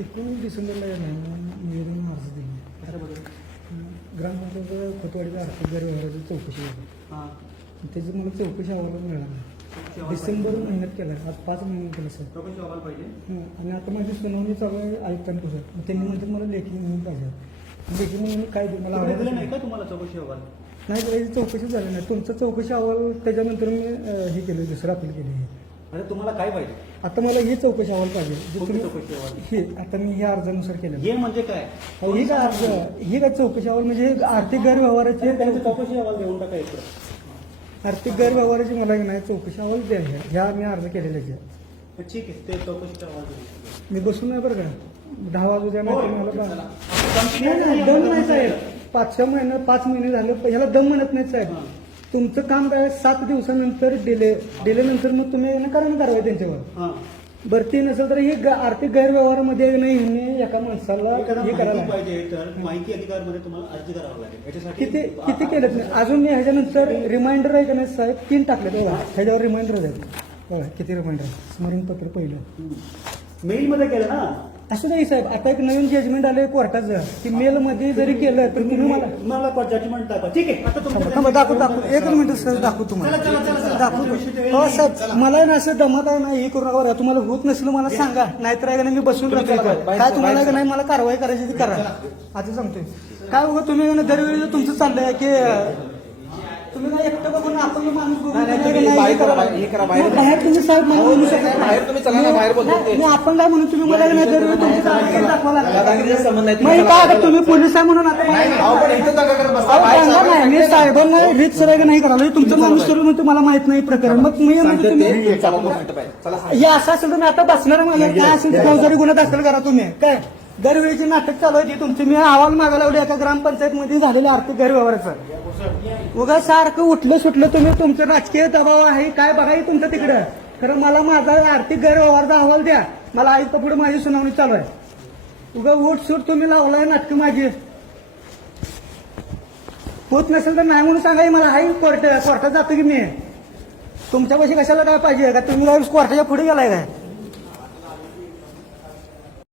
एकोणीस डिसेंबरला येणार निवेदन अर्ज दिले ग्रामपंचायत खोतवाडीचा आर्थिक गैरव्यवहाराची चौकशी झाली हां त्याची मला चौकशी अहवाल मिळाला नाही डिसेंबर महिन्यात केला आज पाच महिने केलं सर पाहिजे आणि आता माझी सुनावणी चालू आहे मग त्यांनी म्हणतात मला लेखी म्हणून पाहिजे लेखी म्हणून काय मला आवडत नाही का तुम्हाला चौकशी अहवाल नाही त्याची चौकशी झाली नाही तुमचं चौकशी अहवाल त्याच्यानंतर मी हे केलं दुसरं अपील केली आहे म्हणजे तुम्हाला काय पाहिजे? आता मला ही चौकशी अहवाल पाहिजे. जे कोणती तुम्ही चौकशी अहवाल हे आता मी हे अर्जानुसार केलं. हे म्हणजे काय? अहो, ही काय अर्ज? ही काय चौकशी अहवाल म्हणजे हे आर्थिक गैरव्यवहाराची त्यांचं चौकशी अहवाल देऊन टाका एक आर्थिक गैरव्यवहाराची मला नाही चौकशी अहवाल द्या. ह्या ह्या मी अर्ज केलेल्याचे तर ठीक आहे ते चौकशीचा अहवाल. मी बसून नाही बरं का? दहा वाजू द्या होय, नाही मला चला. बा- नाही, नाही, दम नाही साहेब. पाच सहा महिने पाच महिने झाले ह्याला दम म्हणत नाही साहेब. हां. तुमचं काम काय सात दिवसानंतर डिले डिले नंतर मग तुम्ही ना करा ना कारवाई त्यांच्यावर? हां. भरती नसेल तर ही ग- आर्थिक गैरव्यवहारामध्ये नाही? ह्यांनी एका माणसाला एखादा हे करायला माहिती पाहिजे तर माहिती अधिकारमध्ये तुम्हाला अर्ज करावा लागेल. याच्यासाठी किती किती केलेत? नाही अजून मी ह्याच्यानंतर रिमाइंडर आहे का नाही साहेब? तीन टाकले बघा. ह्याच्यावर रिमाइंडर आहेत बघा किती रिमाइंडर स्मरणपत्र पहिलं. मेल मध्ये केलं ना? असं नाही साहेब आता एक नवीन जजमेंट आलंय कोर्टाचं. की मेल मध्ये जरी केलं तर तुम्ही मला मला जजमेंट दाखवा. ठीक आहे आता थांबा तुमचं थांबा, दाखवू दाखवू एक मिनिट सर दाखवू तुम्हाला चला, चला, चला, चला. दाखवू हो साहेब मला ना असं दमत आहे ना हे करू नका बरं. तुम्हाला होत नसेल मला सांगा. नाहीतर आहे का नाही मी बसून राहतो. इथं. काय तुम्हाला आहे का नाही मला कारवाई करायची ती करा. आता सांगतोय. काय बघा तुम्ही आहे ना दरवेळी तुमचं चाललंय की अं, तुम्ही काय एकटं बघून आपण माणूस बघून हे करा, करा. हे करा, बाहेर मग बाहेर तुम्ही साहेब मला म्हणू शकत नाही. बाहेर तुम्ही चला ना, बाहेर बोलतो ते. नाही, आपण काय म्हणून तुम्ही मला नाही लागलं. दादागिरीचा संबंध मग तुम्ही काय चला. आता तुम्ही पोलीस आहे म्हणून आता मला- अहो, पण इथं दंगा करत बसता. अहो, बाहेर सांगा साहेब नाही, मी साहेबांना रीत सराय नाही करायला तुमचं माणूस सोडून म्हणतो मला माहीत नाही प्रकरण मग मी तुम्ही हे चला. चला हे असं असेल तर मी आता बसणार मला काय असेल ते फौजदारी गुन्हा दाखल करा तुम्ही काय दरवेळीची नाटक चालू होती तुमची. मी अहवाल मागायला लावले एका ग्रामपंचायत मध्ये झालेल्या आर्थिक गैरव्यवहाराचं. उगा सारखं उठलं सुटलं तुम्ही तुमचं राजकीय दबाव आहे काय बघाय तुमचं तिकडं. खरं मला माझा आर्थिक गैरव्यवहारचा अहवाल द्या. मला आयुक्त पुढे माझी सुनावणी चालू आहे. उगा वोट सूट तुम्ही लावलाय नाटक माझी. होत नसेल तर नाही म्हणून सांगाय मला. हाय कोर्ट कोर्टात जातो की मी. तुमच्यापाशी कशाला काय पाहिजे? का तुम्ही कोर्टाच्या पुढे गेलाय काय?